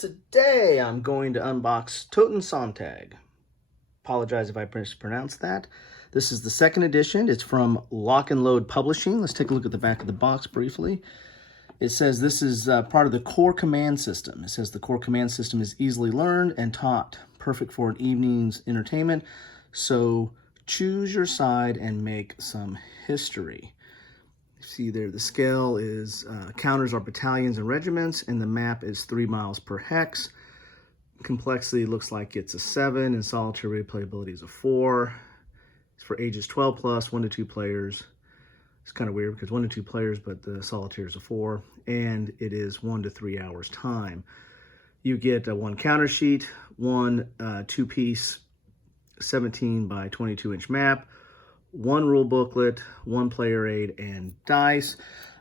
Today I'm going to unbox Totensonntag. Apologize if I mispronounced that. This is the second edition. It's from Lock and Load Publishing. Let's take a look at the back of the box briefly. It says this is part of the core command system. It says the core command system is easily learned and taught, perfect for an evening's entertainment. So choose your side and make some history. See there, the scale is, counters are battalions and regiments, and the map is 3 miles per hex. Complexity looks like it's a 7, and solitary replayability is a 4. It's for ages 12 plus, 1 to 2 players. It's kind of weird because 1 to 2 players, but the solitaire is a 4, and it is 1 to 3 hours time. You get one counter sheet, one 2-piece 17 by 22 inch map, one rule booklet, one player aid, and dice.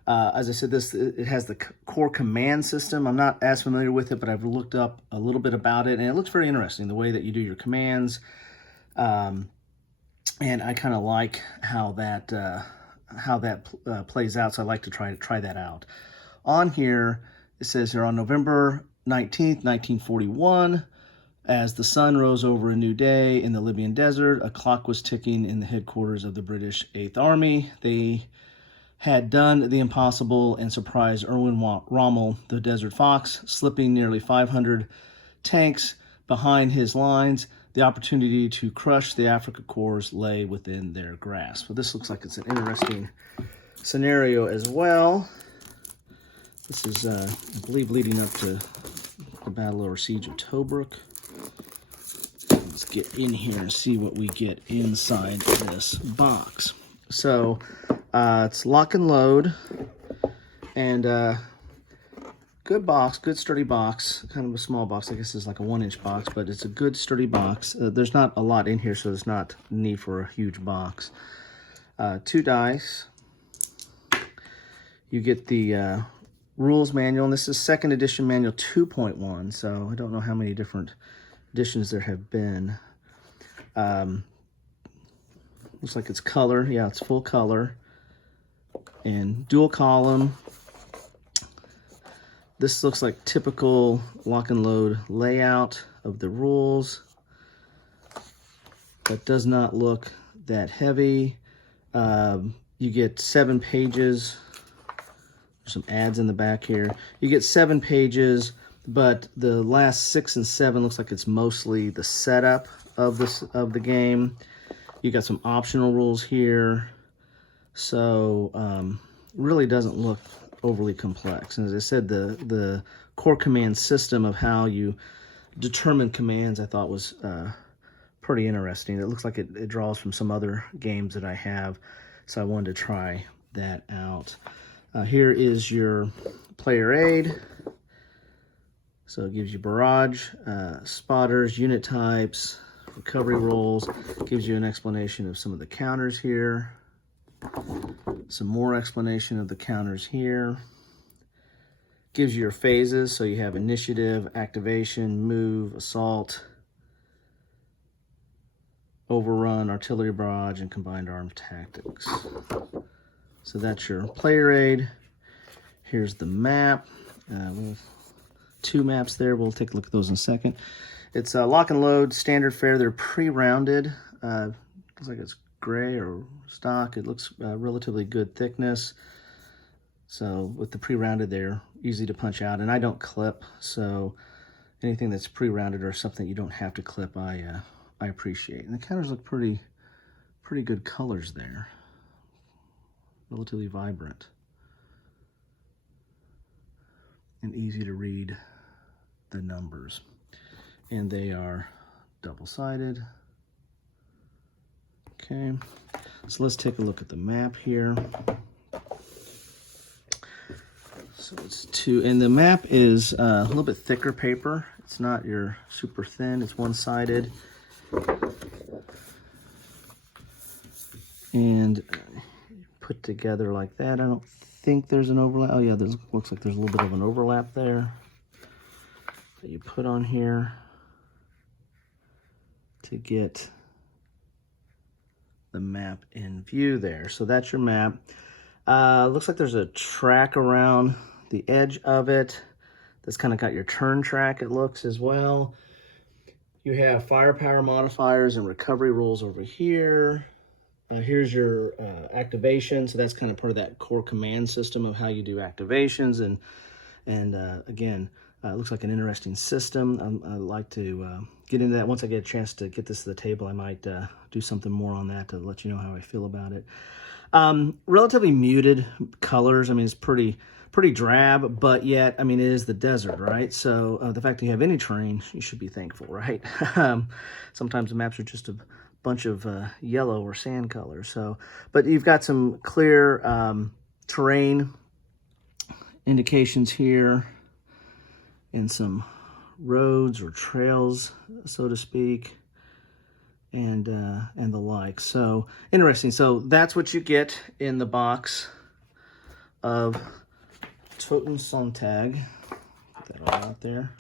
As I said, it has the core command system. I'm not as familiar with it, but I've looked up a little bit about it, and it looks very interesting, the way that you do your commands. And I kind of like how that plays out, so I'd like to try that out. On here, it says here on November 19th, 1941, as the sun rose over a new day in the Libyan desert, a clock was ticking in the headquarters of the British 8th Army. They had done the impossible and surprised Erwin Rommel, the Desert Fox, slipping nearly 500 tanks behind his lines. The opportunity to crush the Afrika Korps lay within their grasp. So this looks like it's an interesting scenario as well. This is, I believe, leading up to the battle or siege of Tobruk. Let's get in here and see what we get inside this box. So it's lock and load, and good box, good sturdy box, kind of a small box. I guess it's like a 1-inch box, but it's a good sturdy box. There's not a lot in here, so there's not need for a huge box. 2 dice. You get the rules manual, and this is 2nd edition manual 2.1, so I don't know how many different editions there have been. Looks like it's color. Yeah, it's full color and dual column. This looks like typical lock and load layout of the rules. That does not look that heavy. You get 7 pages. There's some ads in the back here. You get 7 pages, but the last 6 and 7 looks like it's mostly the setup of the game. You got some optional rules here, so really doesn't look overly complex. And as I said, the core command system of how you determine commands I thought was pretty interesting. It looks like it draws from some other games that I have, so I wanted to try that out. Here is your player aid. So it gives you barrage, spotters, unit types, recovery rolls, gives you an explanation of some of the counters here, some more explanation of the counters here, gives you your phases, so you have initiative, activation, move, assault, overrun, artillery barrage, and combined arms tactics. So that's your player aid. Here's the map. 2 maps there. We'll take a look at those in a second. It's lock and load, standard fare. They're pre-rounded. Looks like it's gray or stock. It looks relatively good thickness. So with the pre-rounded, they're easy to punch out. And I don't clip, so anything that's pre-rounded or something you don't have to clip, I appreciate. And the counters look pretty good colors there. Relatively vibrant and easy to read the numbers. And they are double-sided. Okay, so let's take a look at the map here. So it's 2, and the map is a little bit thicker paper. It's not your super thin, it's one-sided. And put together like that. I don't think there's an overlap. Oh yeah, there looks like there's a little bit of an overlap there that you put on here to get the map in view there. So that's your map. Looks like there's a track around the edge of it. That's kind of got your turn track, it looks, as well. You have firepower modifiers and recovery rules over here. Here's your activation. So that's kind of part of that core command system of how you do activations. And again, it looks like an interesting system. I'd like to get into that. Once I get a chance to get this to the table, I might do something more on that to let you know how I feel about it. Relatively muted colors. I mean, it's pretty drab, but yet, I mean, it is the desert, right? So the fact that you have any terrain, you should be thankful, right? Sometimes the maps are just a bunch of yellow or sand colors. So, but you've got some clear terrain indications here and some roads or trails, so to speak, and the like. So interesting. So that's what you get in the box of Totensonntag. Put that all out there.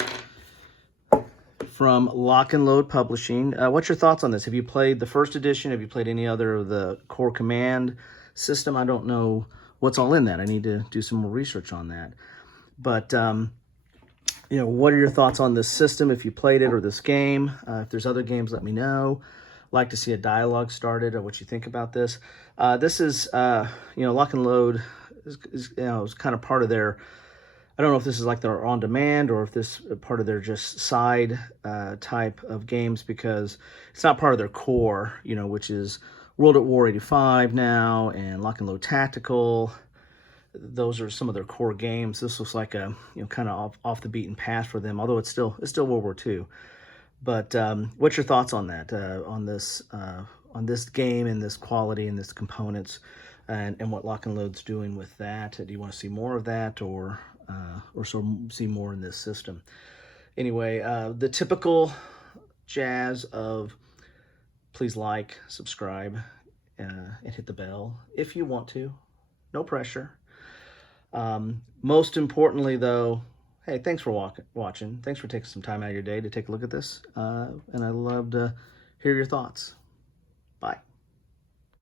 From Lock and Load Publishing. What's your thoughts on this? Have you played the first edition? Have you played any other of the core command system? I don't know what's all in that. I need to do some more research on that. But, you know, what are your thoughts on this system if you played it or this game? If there's other games, let me know. Like to see a dialogue started or what you think about this. This is, you know, Lock and Load is you know, is kind of part of their, I don't know if this is like their on-demand or if this is part of their just side type of games, because it's not part of their core, you know, which is World at War 85 now and Lock and Load Tactical. Those are some of their core games. This looks like a, you know, kind of off the beaten path for them, although it's still World War II. But what's your thoughts on that? On this game and this quality and this components, and what Lock and Load's doing with that? Do you want to see more of that, or see more in this system? Anyway, the typical jazz of please like, subscribe, and hit the bell if you want to. No pressure. Most importantly, though, hey, thanks for watching. Thanks for taking some time out of your day to take a look at this. And I'd love to hear your thoughts. Bye.